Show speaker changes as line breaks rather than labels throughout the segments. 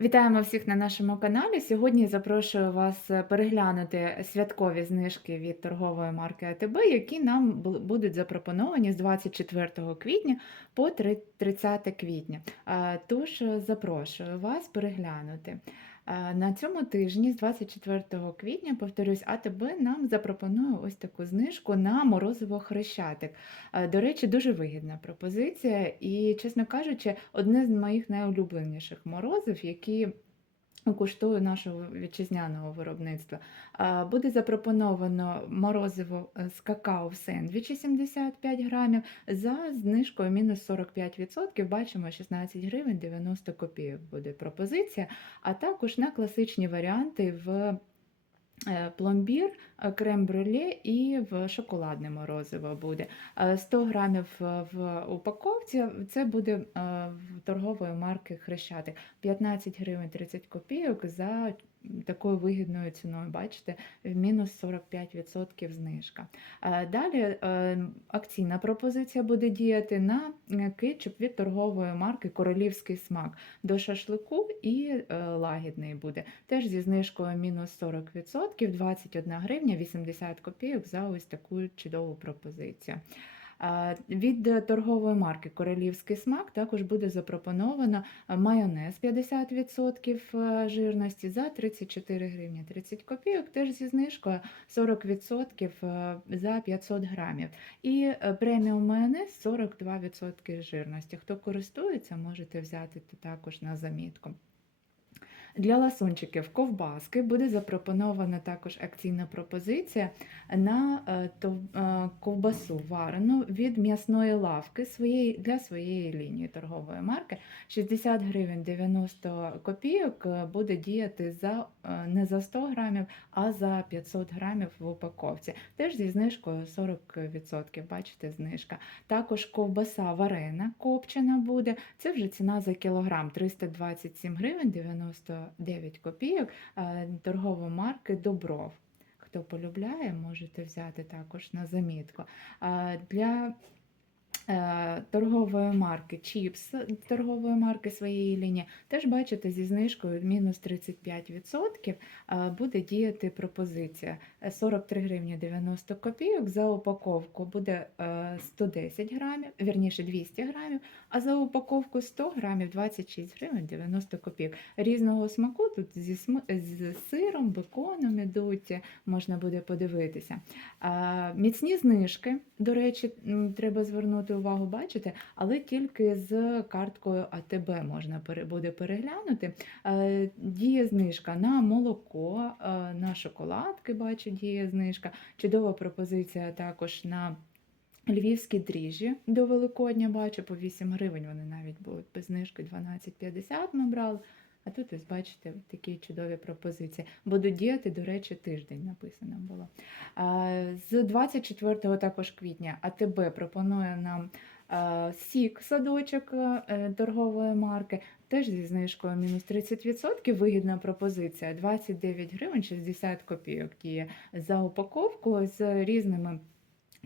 Вітаємо всіх на нашому каналі. Сьогодні запрошую вас е, переглянути святкові знижки від торгової марки АТБ, які нам будуть запропоновані з 24 квітня по 30 квітня. Е, Тож е, запрошую вас переглянути. Е, На цьому тижні, з 24 квітня, повторюсь, АТБ нам запропонує ось таку знижку на морозиво хрещатик. Е, До речі, дуже вигідна пропозиція, і, чесно кажучи, одне з моїх найулюбленіших морозив, які куштую нашого вітчизняного виробництва. Буде запропоновано морозиво е, з какао в сендвічі 75 грамів за знижкою мінус 45%. Бачимо 16 гривень 90 копійок буде пропозиція, а також на класичні варіанти в пломбір, е, крем-брюле і в шоколадне морозиво буде. Е, 100 грамів е, в упаковці, це буде е, торгової марки Хрещатик. 15 гривень 30 копійок за такою вигідною ціною, бачите, мінус 45% знижка. Е, Далі е, акційна пропозиція буде діяти на е, кетчуп від торгової марки Королівський смак до шашлику і лагідний буде. Теж зі знижкою мінус 40%, 21 гривня 80 копійок за ось таку чудову пропозицію. Від е, торгової марки Королівський смак також буде запропоновано е, майонез 50% е, жирності за 34 гривні 30 копійок, теж зі знижкою 40% е, за 500 грамів. І преміум майонез 42% жирності. Хто користується, можете взяти також на замітку. Для ласунчиків ковбаски буде запропонована також акційна пропозиція на е, е, ковбасу варену від м'ясної лавки своєї, для своєї лінії торгової марки. 60 гривень 90 копійок е, буде діяти за, не за 100 грамів, а за 500 грамів в упаковці. Теж зі знижкою 40%, бачите, знижка. Також ковбаса варена копчена буде. Це вже ціна за кілограм 327 гривень 99 копійок е, торгової марки Добров. Хто полюбляє, можете взяти також на замітку. Е, Для торгової марки Чіпс, торгової марки своєї лінії, теж бачите, зі знижкою мінус 35% е, буде діяти пропозиція. Е, 43 гривні 90 копійок за упаковку буде е, 110 грамів, вірніше 200 грамів, а за упаковку 100 грамів 26 гривень 90 копійок. Різного смаку тут зі см- з сиром, беконом ідуть, можна буде подивитися. Міцні знижки, до речі, треба звернути увагу, бачите, але тільки з карткою АТБ можна буде переглянути. Е, Діє знижка на молоко, е, на шоколадки, бачу, діє знижка. Чудова пропозиція також на львівські дріжджі до Великодня, бачу, по 8 гривень вони навіть будуть без знижки 12,50 ми брали. А тут ось бачите такі чудові пропозиції. Будуть діяти, до речі, тиждень написано було. З 24 також квітня АТБ пропонує нам сік садочок е, торгової марки. Теж зі знижкою мінус 30%. Вигідна пропозиція 29 гривень 60 копійок діє за упаковку з різними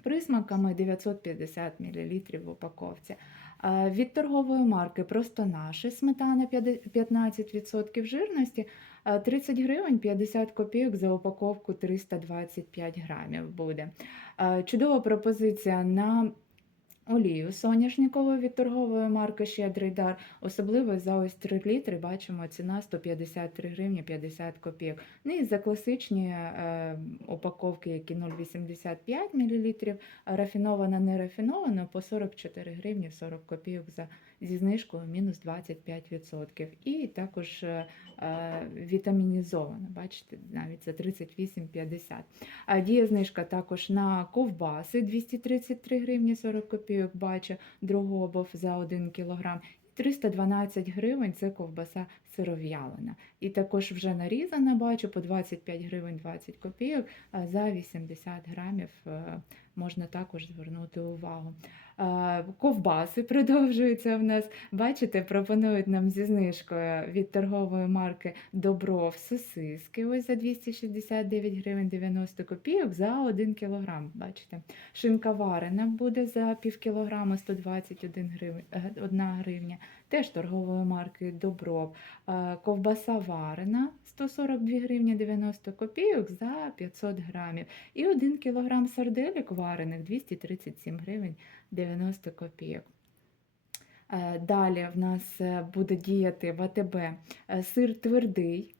присмаками 950 мл в упаковці. Е, Від торгової марки просто наше сметана 15% жирності, е, 30 гривень 50 копійок за упаковку 325 грамів буде. Е, Чудова пропозиція на олію соняшникову від торгової марки Щедрий дар. Особливо за ось 3 літри бачимо ціна 153 гривні 50 копійок. Ну і за класичні е, упаковки, які 0,85 мл, рафінована, не рафінована, по 44 гривні 40 копійок за, зі знижкою мінус 25%. І також е, е, вітамінізована, бачите, навіть за 38,50. А діє знижка також на ковбаси 233 гривні 40 копійок, бачу, Дрогобов за 1 кілограм. 312 гривень це ковбаса сиров'ялина. І також вже нарізана, бачу, по 25 гривень 20 копійок, за 80 грамів е, можна також звернути увагу. Е, Ковбаси продовжуються в нас. Бачите, пропонують нам зі знижкою від торгової марки Добров сосиски. Ось за 269 гривень 90 копійок за 1 кілограм. Бачите, шинка варена буде за пів кілограма 121 гривень, 1 гривня. Теж торгової марки Добров. Е, Ковбаса варена 142 гривні 90 копійок за 500 грамів. І 1 кілограм сарделек варених 237 гривень 90 копійок. Е, Далі в нас е, буде діяти в АТБ сир твердий.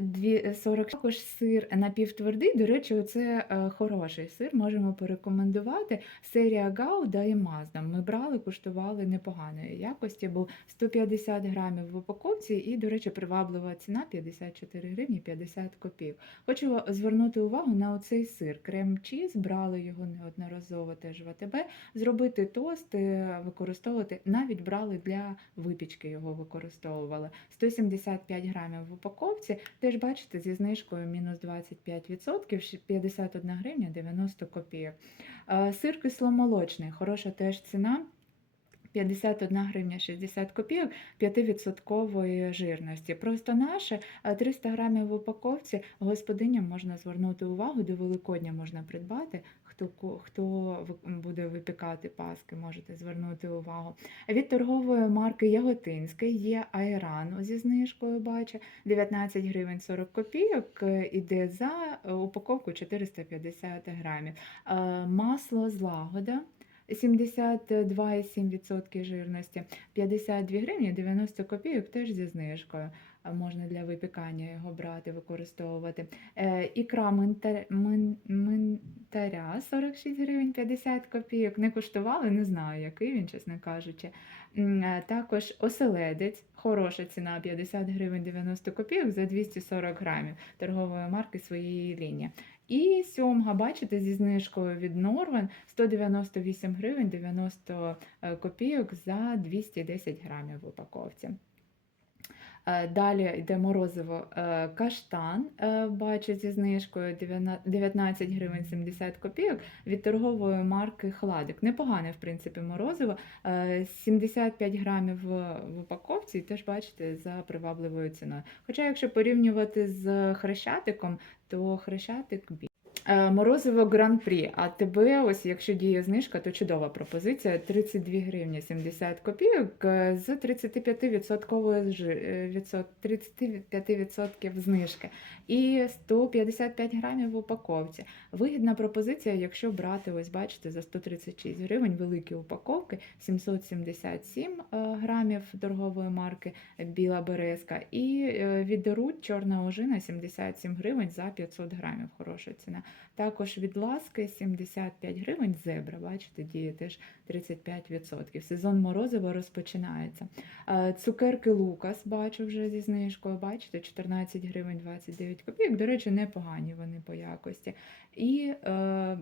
Дві- 40 також сир напівтвердий. До речі, це хороший сир. Можемо порекомендувати. Серія Гауда і Мазда. Ми брали, куштували непоганої якості. Був 150 грамів в упаковці, і, до речі, приваблива ціна 54 гривні 50 копійок. Хочу звернути увагу на оцей сир. Крем чіз, брали його неодноразово теж в АТБ. Зробити тост, е, використовувати, навіть брали для випічки його використовували. 175 грамів в упаковці. Теж бачите, зі знижкою мінус 25%, 51 гривня 90 копійок. Сир кисломолочний, хороша теж ціна. 51 гривня 60 копійок 5% жирності. Просто наше е, 300 грамів в упаковці господиням можна звернути увагу, до Великодня можна придбати. Хто, хто буде випікати паски, можете звернути увагу. Від торгової марки Яготинський є айран зі знижкою, бачу, 19 гривень 40 копійок, е, іде за упаковку 450 грамів. Е, Масло злагода 72,7% жирності, 52 гривні 90 копійок теж зі знижкою. А Можна для випікання його брати, використовувати. Е, ікра минта- мин- 46 гривень 50 копійок. Не куштували, не знаю, який він, чесно кажучи. Е, Також оселедець, хороша ціна 50 гривень 90 копійок за 240 грамів торгової марки своєї лінії. І сьомга, бачите, зі знижкою від Норвен 198 гривень 90 копійок за 210 грамів в упаковці. Е, Далі йде морозиво е, каштан, е, бачу зі знижкою 19 гривень 70 копійок від торгової марки Хладик. Непогане, в принципі, морозиво. Е, 75 грамів в упаковці, і теж бачите, за привабливою ціною. Хоча, якщо порівнювати з хрещатиком, то хрещатик бі- Е, Морозиво Гран-прі. А тебе, ось якщо діє знижка, то чудова пропозиція. 32 гривні 70 копійок е, з 35% жи- е, відсот- 35% знижки. І 155 грамів в упаковці. Вигідна пропозиція, якщо брати, ось бачите, за 136 гривень великі упаковки, 777 е, грамів торгової марки Біла Березка. І е, від Рут чорна ожина 77 гривень за 500 грамів. Хороша ціна. Також від ласки 75 гривень зебра, бачите, діє теж 35%. Сезон морозиво розпочинається. Е, Цукерки Лукас бачу вже зі знижкою, бачите, 14 гривень 29 копійок. До речі, непогані вони по якості. І е,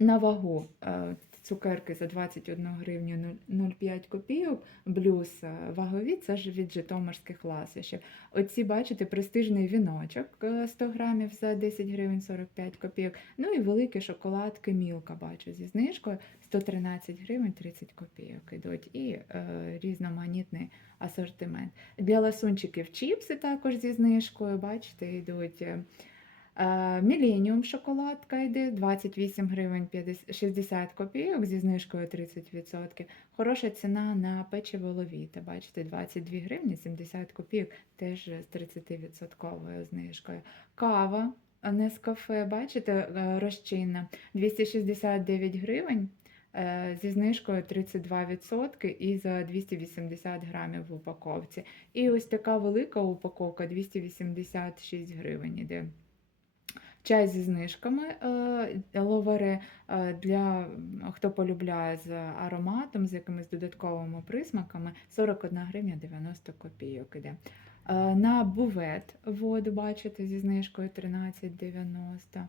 на вагу е, цукерки за 21 гривню 0,05 копійок, блюз е, вагові, це ж від житомирських ласощів. Оці, бачите, престижний віночок е, 100 грамів за 10 гривень 45 копійок. Ну і великі шоколадки Мілка бачу зі знижкою 113 гривень 30 копійок ідуть. І е, різноманітний асортимент. Для ласунчиків чіпси також зі знижкою, бачите, йдуть. Е, Міленіум шоколадка йде 28 гривень 50 60 копійок зі знижкою 30%. Хороша ціна на печиво ловіта. Бачите, 22 гривні 70 копійок, теж з 30% знижкою. Кава Нескафе, бачите, е, розчинна 269 гривень. е, Зі знижкою 32% і за 280 грамів в упаковці. І ось така велика упаковка 286 гривень іде. Чай зі знижками е, ловери е, для хто полюбляє з ароматом, з якимись додатковими присмаками 41 гривня 90 копійок іде. Е, На бувет воду бачите зі знижкою 13,90. Е,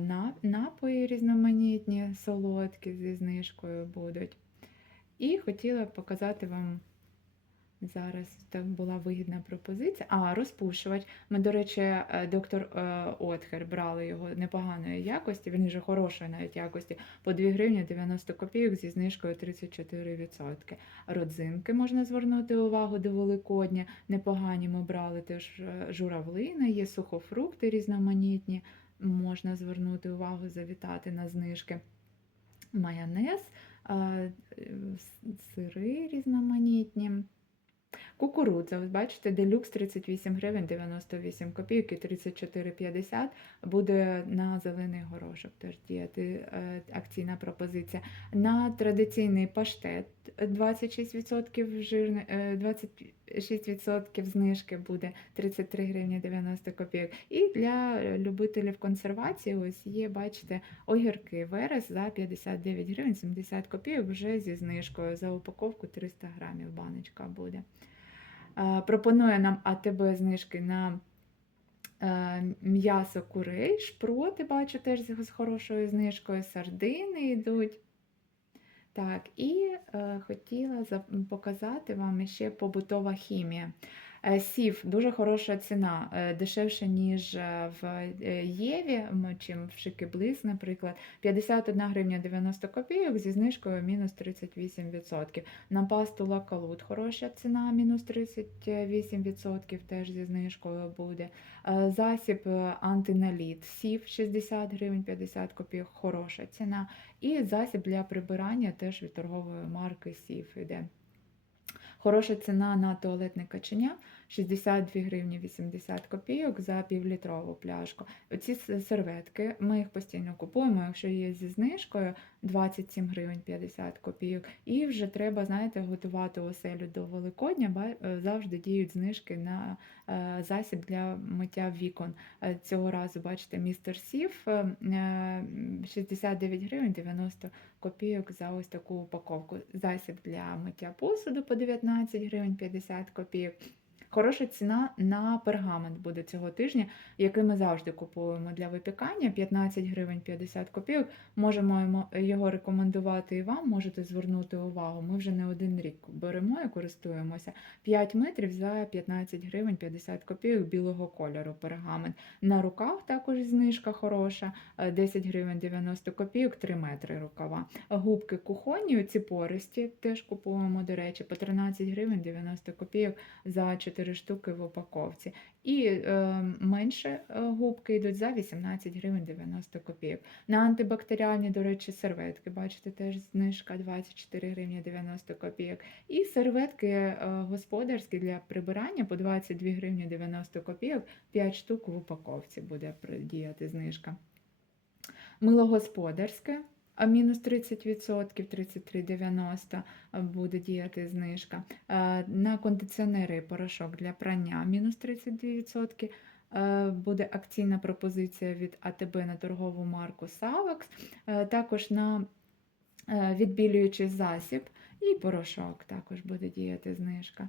На, напої різноманітні, солодкі зі знижкою будуть. І хотіла показати вам зараз так була вигідна пропозиція. А, розпушувач. Ми, до речі, е, доктор е, Отхер брали його непоганої якості, він же хорошої навіть якості, по 2 гривні 90 копійок зі знижкою 34%. Родзинки можна звернути увагу до Великодня. Непогані ми брали теж е, журавлина, є сухофрукти різноманітні. Можна звернути увагу, завітати на знижки. Майонез сири різноманітні. Кукурудза, ось бачите, делюкс 38 гривень 98 копійок і 34,50 буде на зелений горошок. Теж діяти е, акційна пропозиція. На традиційний паштет 26% жирне, е, 26% знижки буде 33 гривні 90 копійок. І для любителів консервації ось є, бачите, огірки верес за 59 гривень 70 копійок вже зі знижкою. За упаковку 300 грамів баночка буде. Пропонує нам АТБ знижки на е, м'ясо курей, шпроти, бачу, теж з хорошою знижкою, сардини йдуть. Так, і е, хотіла показати вам ще побутова хімія. Е, Сів дуже хороша ціна, е, дешевше, ніж е, в Єві, м, чим в Шикіблиз, наприклад. 51 гривня 90 копійок зі знижкою мінус 38%. На пасту лакалут хороша ціна, мінус 38% теж зі знижкою буде. Засіб антиналіт, сів 60 гривень 50 копійок, хороша ціна. І засіб для прибирання теж від торгової марки Сів іде. Хороша ціна на туалетне каченя 62 гривні 80 копійок за півлітрову пляшку. Оці серветки ми їх постійно купуємо, якщо є зі знижкою 27 гривень 50 копійок. І вже треба, знаєте, готувати оселю до Великодня, е, завжди діють знижки на е, засіб для миття вікон. Е, Цього разу, бачите, містер Сів е, е, 69 гривень 90 копійок за ось таку упаковку. Засіб для миття посуду по 19 гривень 50 копійок. Хороша ціна на пергамент буде цього тижня, який ми завжди купуємо для випікання 15 гривень 50 копійок. Можемо його рекомендувати і вам, можете звернути увагу. Ми вже не один рік беремо і користуємося. 5 метрів за 15 гривень 50 копійок білого кольору пергамент. На руках також знижка хороша, е, 10 гривень 90 копійок, 3 метри рукава. Губки кухонні, ці пористі теж купуємо, до речі, по 13 гривень 90 копійок за 4 штуки в упаковці. І е, менше е, губки йдуть за 18 гривень 90 копійок. На антибактеріальні, до речі, серветки, бачите, теж знижка 24 гривні 90 копійок. І серветки е, господарські для прибирання по 22 гривні 90 копійок, 5 штук в упаковці буде діяти знижка. Мило господарське, а мінус 30%, 33,90 буде діяти знижка. Е, На кондиціонери і порошок для прання мінус 32%. Е, Буде акційна пропозиція від АТБ на торгову марку Savax. Е, Також на відбілюючий засіб і порошок також буде діяти знижка.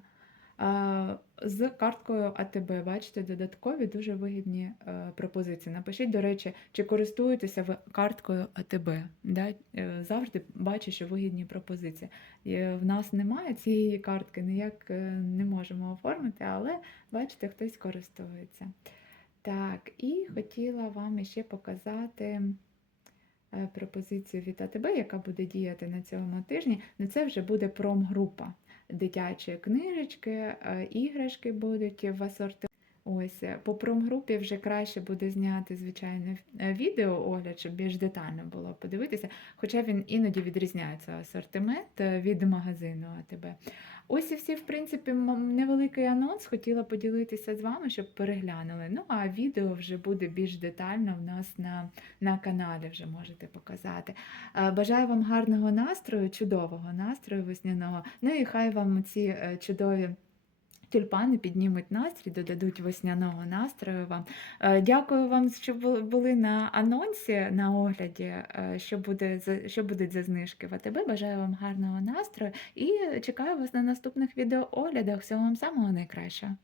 З карткою АТБ, бачите, додаткові дуже вигідні е, пропозиції. Напишіть, до речі, чи користуєтеся ви карткою АТБ. Да? Е, Завжди бачу, що вигідні пропозиції. В нас немає цієї картки, ніяк е, не можемо оформити, але бачите, хтось користується. Так, і хотіла вам ще показати пропозицію від АТБ, яка буде діяти на цьому тижні. Ну, це вже буде промгрупа дитячі книжечки, е, іграшки будуть в асортименті. Ось е, по промгрупі вже краще буде зняти, звичайно, е, відео огляд, щоб більш детально було подивитися. Хоча він іноді відрізняється асортимент е, від магазину АТБ. Ось і всі, в принципі, невеликий анонс. Хотіла поділитися з вами, щоб переглянули. Ну а відео вже буде більш детально в нас на, на каналі, вже можете показати. Е, Бажаю вам гарного настрою, чудового настрою весняного. Ну і хай вам ці чудові. Тюльпани піднімуть настрій, додадуть весняного настрою вам. Е, Дякую вам, що були на анонсі на огляді, е, що, буде, що будуть за знижки в АТБ. Бажаю вам гарного настрою і чекаю вас на наступних відеооглядах. Всього вам самого найкращого.